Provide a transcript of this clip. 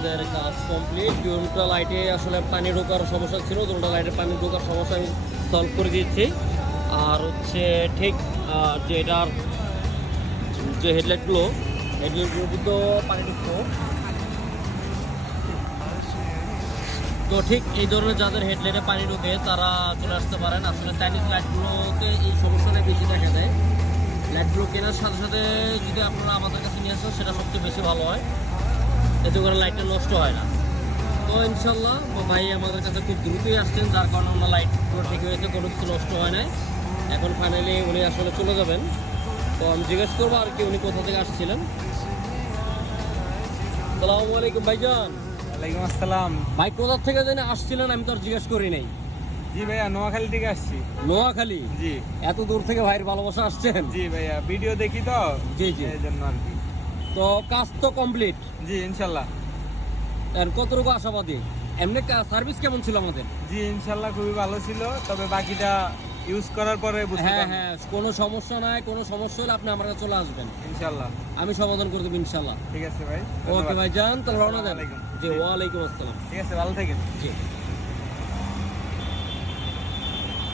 আমাদের কাজ কমপ্লিট। দুটো লাইটে আসলে পানি ঢোকার সমস্যা ছিল, দুটো লাইটে পানি ঢোকার সমস্যা আমি সলভ করে দিয়েছি। আর হচ্ছে ঠিক যে এটার যে হেডলাইটগুলো তো পানি ঢুকতো। তো ঠিক এই ধরনের যাদের হেডলাইটে পানি ঢুকে তারা চলে আসতে পারেন। আসলে চাইনিজ লাইটগুলোতে এই সমস্যাটা বেশি দেখা দেয়। লাইটগুলো কেনার সাথে সাথে যদি আপনারা আমাদের কাছে নিয়ে আসেন সেটা সবচেয়ে বেশি ভালো হয়, এতে করে লাইটটা নষ্ট হয় না। তো ইনশাল্লাহ ভাই আমাদের কাছে খুব দ্রুতই আসছেন, যার কারণে আমরা লাইটগুলো ঠিক হয়েছে, কোনো কিছু নষ্ট হয় নাই। এখন ফাইনালি উনি আসলে চলে যাবেন। তো আমি জিজ্ঞেস করবো আর কি উনি কোথা থেকে আসছিলেন। আসসালামু আলাইকুম ভাইজান। ওয়ালাইকুম আসসালাম। ভাই কোথা থেকে যেন আসছিলেন আমি তো আর জিজ্ঞেস করি নাই। জি ভাইয়া, নোয়াখালী থেকে আসছি। নোয়াখালী? জি। এত দূর থেকে ভাইয়ের ভালোবাসা আসছেন? জি ভাইয়া, ভিডিও দেখি তো, জি জি, এই জন্য আর কি। তো কাজ তো কমপ্লিট? জি ইনশাল্লাহ। কতটুকু আশাবাদী? এমনি সার্ভিস কেমন ছিল আমাদের? জি ইনশাল্লাহ খুবই ভালো ছিল, তবে বাকিটা ইউজ করার পরে বুঝতে হ্যাঁ পারবেন। হ্যাঁ, কোনো সমস্যা নাই, কোনো সমস্যা হলে আপনি আমার কাছে চলে আসবেন, ইনশাল্লাহ আমি সমাধান করে দেবো ইনশাল্লাহ। ঠিক আছে ভাই। ওকে ভাই যান, তাহলে রওনা দেন। আসসালামু আলাইকুম। জি ওয়ালাইকুম আসসালাম। ঠিক আছে, ভালো থাকেন। জি।